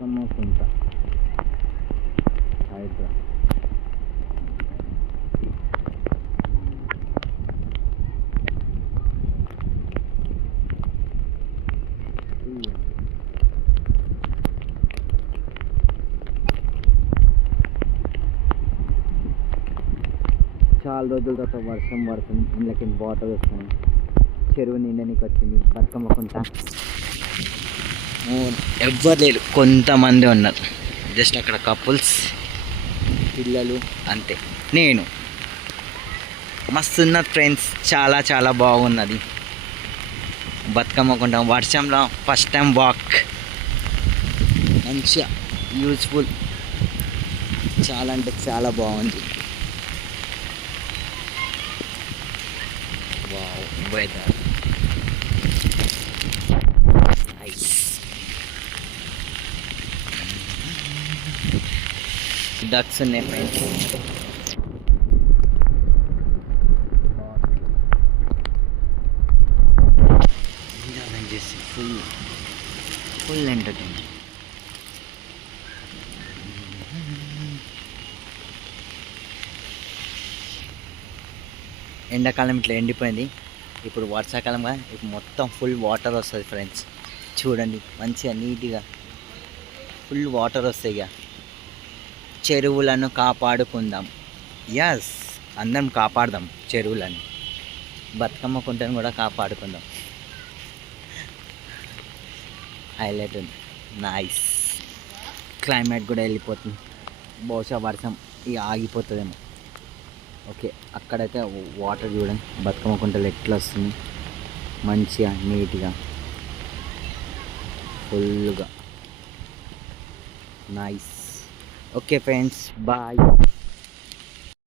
బతుకమ్మ కుంట హైడ్రా. చాలా రోజుల తర్వాత వర్షం పడుతుంది, ఇళ్ళకి వాటర్ వస్తున్నాయి, చెరువు నిండనికి వచ్చింది. బతుకమ్మ కుంట ఎవ్వరు లేరు, కొంతమంది ఉన్నారు, జస్ట్ అక్కడ కపుల్స్, పిల్లలు అంతే. నేను మస్తున్న ఫ్రెండ్స్, చాలా చాలా బాగున్నది బతుకమ్మ కుంట. వర్షంలో ఫస్ట్ టైం వాక్, మంచిగా యూజ్ఫుల్, చాలా అంటే చాలా బాగుంది. Wow, weather nice. డక్స్ ఉన్నాయి ఫ్రెండ్స్. చేసి ఫుల్ ఫుల్ ఎంటర్టైన్మెంట్. ఎండాకాలం ఇట్లా ఎండిపోయింది, ఇప్పుడు వర్షాకాలంగా ఇప్పుడు మొత్తం ఫుల్ వాటర్ వస్తుంది ఫ్రెండ్స్. చూడండి మంచిగా నీట్గా ఫుల్ వాటర్ వస్తాయి. ఇక చెరువులను కాపాడుకుందాం. ఎస్, అందరం కాపాడదాం చెరువులను, బతుకమ్మ కుంటను కూడా కాపాడుకుందాం. హైలైట్ ఉంది, నైస్. క్లైమేట్ కూడా వెళ్ళిపోతుంది, బహుశా వర్షం ఇక ఆగిపోతుందేమో. ఓకే, అక్కడైతే వాటర్ చూడండి, బతుకమ్మ కుంటలు ఎట్లా వస్తుంది, మంచిగా నీట్గా ఫుల్గా నైస్. Okay friends, bye.